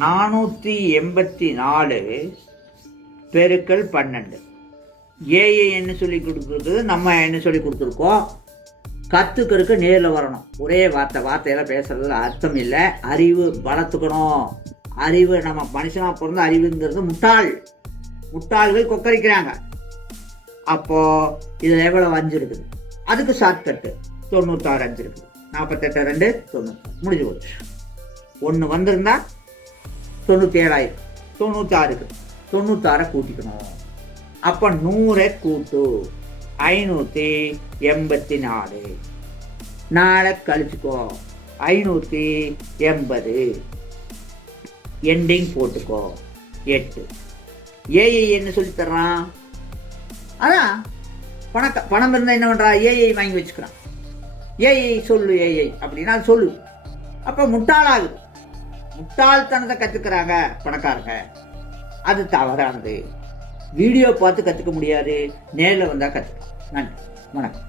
484 பெருக்கல் 12. ஏஐ என்ன சொல்லி கொடுத்துருக்குது, நம்ம என்ன சொல்லி கொடுத்துருக்கோம். கற்றுக்கிறதுக்கு நேரில் வரணும். ஒரே வார்த்தையெல்லாம் பேசுறதுல அர்த்தம் இல்லை. அறிவு வளர்த்துக்கணும். அறிவு நம்ம மனுஷனாக பிறந்த அறிவுங்கிறது முட்டாள்கள் கொக்கரிக்கிறாங்க. அப்போது இதில் எவ்வளோ 5 இருக்குது, அதுக்கு ஷார்ட்கட்டு 96 5 இருக்குது. 48 2 90 முடிஞ்சு போச்சு. 1 வந்திருந்தா 97 96க்கு 96 கூட்டிக்கணும். அப்போ 100 கூட்டு 584. 4 கழிச்சுக்கோ 580. எண்டிங் போட்டுக்கோ 8. ஏஐ என்ன சொல்லி தர்றான்? அதான் பணம் இருந்தால் என்ன பண்ணுறா, ஏஐ வாங்கி வச்சுக்கிறான். ஏஐ சொல்லு ஏஐ அப்படின்னா சொல்லு. அப்போ முட்டாளாகுது. முட்டாள்தனத்தை கற்றுக்கிறாங்க பணக்காரங்க. அது தவறானது. வீடியோ பார்த்து கற்றுக்க முடியாது, நேரில் வந்தால் கற்றுக்கலாம். நன்றி, வணக்கம்.